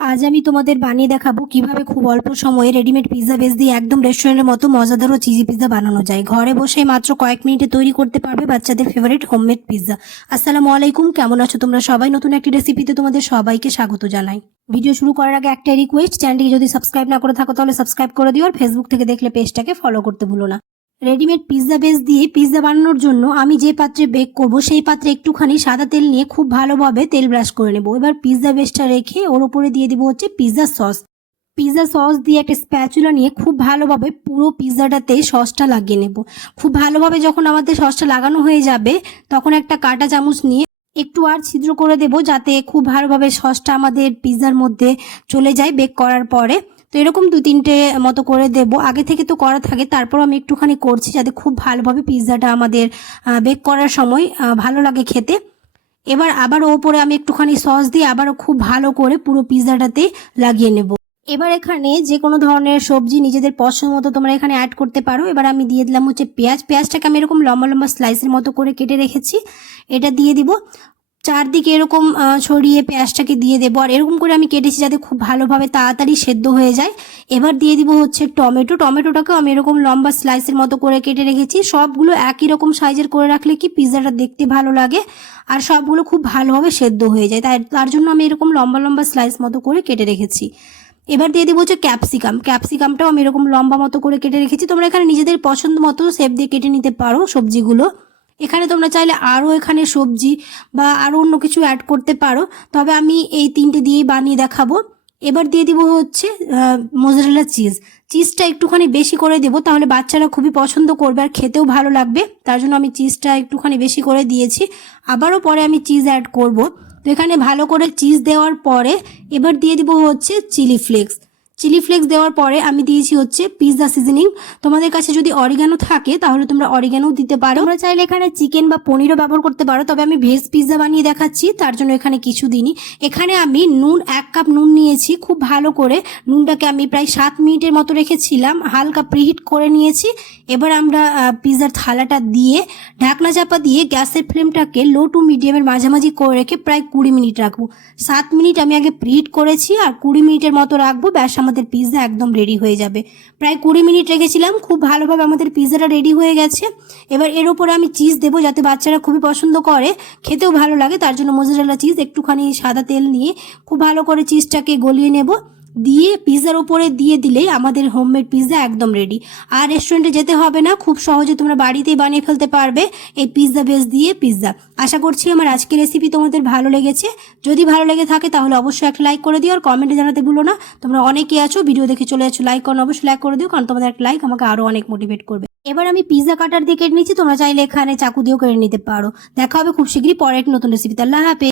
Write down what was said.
আজ আমি তোমাদের বানিয়ে দেখাবো কীভাবে খুব অল্প সময়ে রেডিমেড পিৎজা বেস দিয়ে একদম রেস্টুরেন্টের মতো মজাদার ও চিজি পিৎজা বানানো যায়। ঘরে বসে মাত্র কয়েক মিনিটে তৈরি করতে পারবে বাচ্চাদের ফেভারিট হোমমেড পিৎজা আসসালামু আলাইকুম, কেমন আছো তোমরা সবাই? নতুন একটি রেসিপিতে তোমাদের সবাইকে স্বাগত জানাই। ভিডিও শুরু করার আগে একটা রিকোয়েস্ট চ্যানেলটিকে যদি সাবস্ক্রাইব না করে থাকো তাহলে সাবস্ক্রাইব করে দিও আর ফেসবুক থেকে দেখলে পেজটাকে ফলো করতে ভুলো না। রেডিমেড পিৎজা বেস দিয়ে পিৎজা বানানোর জন্য আমি যে পাত্রে বেক করব, সেই পাত্রে একটুখানি সাদা তেল নিয়ে খুব ভালোভাবে তেল ব্রাশ করে নেব। এবার পিৎজা বেসটা রেখে ওর উপরে দিয়ে দেবো হচ্ছে পিৎজা সস। পিৎজা সস দিয়ে একটা স্প্যাচুলা নিয়ে খুব ভালোভাবে পুরো পিৎজাটাতে সসটা লাগিয়ে নেব। খুব ভালোভাবে যখন আমাদের সসটা লাগানো হয়ে যাবে, তখন একটা কাঁটা চামচ নিয়ে একটু আর ছিদ্র করে দেব, যাতে খুব ভালোভাবে সসটা আমাদের পিৎজার মধ্যে চলে যায় বেক করার পরে। তো এরকম দু তিনটে মতো করে দেব। আগে থেকে তো করা থাকে তারপর আমি একটুখানি করছি যাতে খুব ভালোভাবে পিৎজাটা আমাদের বেক করার সময় ভালো লাগে খেতে। এবার আবার ওপরে আমি একটুখানি সস দিয়ে আবারও খুব ভালো করে পুরো পিৎজাটাতে লাগিয়ে নেব। এবার এখানে যে কোনো ধরনের সবজি নিজেদের পছন্দ মতো তোমরা এখানে অ্যাড করতে পারো। এবার আমি দিয়ে দিলাম হচ্ছে পেঁয়াজ। পেঁয়াজটাকে আমি এরকম লম্বা লম্বা স্লাইসের মতো করে কেটে রেখেছি। এটা দিয়ে দিব। চারদিকে এরকম ছড়িয়ে পেঁয়াজটাকে দিয়ে দেবো। আর এরকম করে আমি কেটেছি যাতে খুব ভালোভাবে তাড়াতাড়ি সেদ্ধ হয়ে যায়। এবার দিয়ে দিব হচ্ছে টমেটো। টমেটোটাকেও আমি এরকম লম্বা স্লাইসের মতো করে কেটে রেখেছি। সবগুলো একই রকম সাইজের করে রাখলে কি পিৎজাটা দেখতে ভালো লাগে আর সবগুলো খুব ভালোভাবে সেদ্ধ হয়ে যায়। তাই তার জন্য আমি এরকম লম্বা লম্বা স্লাইস মতো করে কেটে রেখেছি। এবার দিয়ে দিব হচ্ছে ক্যাপসিকাম ক্যাপসিকামটাও আমি এরকম লম্বা মতো করে কেটে রেখেছি। তোমরা এখানে নিজেদের পছন্দ মতো শেপ দিয়ে কেটে নিতে পারো সবজিগুলো। এখানে তোমরা চাইলে আরও এখানে সবজি বা আরও অন্য কিছু অ্যাড করতে পারো। তবে আমি এই তিনটে দিয়েই বানিয়ে দেখাবো। এবার দিয়ে দিব হচ্ছে মোজারেলা চিজ চিজটা একটুখানি বেশি করে দেবো, তাহলে বাচ্চারা খুবই পছন্দ করবে আর খেতেও ভালো লাগবে। তার জন্য আমি চিজটা একটুখানি বেশি করে দিয়েছি। আবারও পরে আমি চিজ অ্যাড করব। তো এখানে ভালো করে চিজ দেওয়ার পরে এবার দিয়ে দিব হচ্ছে চিলি ফ্লেক্স চিলি ফ্লেক্স দেওয়ার পরে আমি দিয়েছি হচ্ছে পিৎজা সিজনিং তোমাদের কাছে যদি অরিগানো থাকে, তাহলে তোমরা অরিগানোও দিতে পারো। তোমরা চাইলে এখানে চিকেন বা পনিরও ব্যবহার করতে পারো, তবে আমি ভেজ পিৎজা বানিয়ে দেখাচ্ছি, তার জন্য এখানে কিছু দিনই এখানে আমি নুন, এক কাপ নুন নিয়েছি, খুব ভালো করে। নুনটাকে আমি প্রায় সাত মিনিটের মতো রেখেছিলাম, হালকা প্রিহিট করে নিয়েছি। এবার আমরা পিৎজার থালাটা দিয়ে, ঢাকনা চাপা দিয়ে গ্যাসের ফ্লেমটাকে লো টু মিডিয়ামের মাঝামাঝি করে রেখে প্রায় কুড়ি মিনিট রাখব। সাত মিনিট আমি আগে প্রিহিট করেছি, আর কুড়ি মিনিটের মতো রাখব, ব্যাস আমাদের পিৎজা একদম রেডি হয়ে যাবে। প্রায় কুড়ি মিনিট রেখেছিলাম, খুব ভালোভাবে আমাদের পিৎজাটা রেডি হয়ে গেছে। এবার এর উপরে আমি চিজ দেবো যাতে বাচ্চারা খুবই পছন্দ করে, খেতেও ভালো লাগে, তার জন্য মোজারেলা চিজ একটুখানি সাদা তেল নিয়ে খুব ভালো করে চিজটাকে গলিয়ে নেব। দিয়ে পিৎজার উপরে দিয়ে দিলেই আমাদের হোমমেড পিৎজা একদম রেডি আর রেস্টুরেন্টে যেতে হবে না, খুব সহজে তোমরা বাড়িতেই বানিয়ে ফেলতে পারবে এই পিৎজা বেস দিয়ে পিৎজা আশা করছি আমার আজকের রেসিপি তোমাদের ভালো লেগেছে। যদি ভালো লেগে থাকে তাহলে অবশ্যই একটা লাইক করে দিও আর কমেন্টে জানাতে ভুলো না। তোমরা অনেকেই আছো ভিডিও দেখে চলে যাচ্ছ লাইক করো, অবশ্যই লাইক করে দিও কারণ তোমাদের একটা লাইক আমাকে আরও অনেক মোটিভেট করবে। এবার আমি পিৎজা কাটার দিয়ে কেটে নিচ্ছি, তোমরা চাইলে এখানে চাকু দিয়েও কেটে নিতে পারো। দেখা হবে খুব শীঘ্রই পরে এক নতুন রেসিপি আল্লাহ হাফেজ।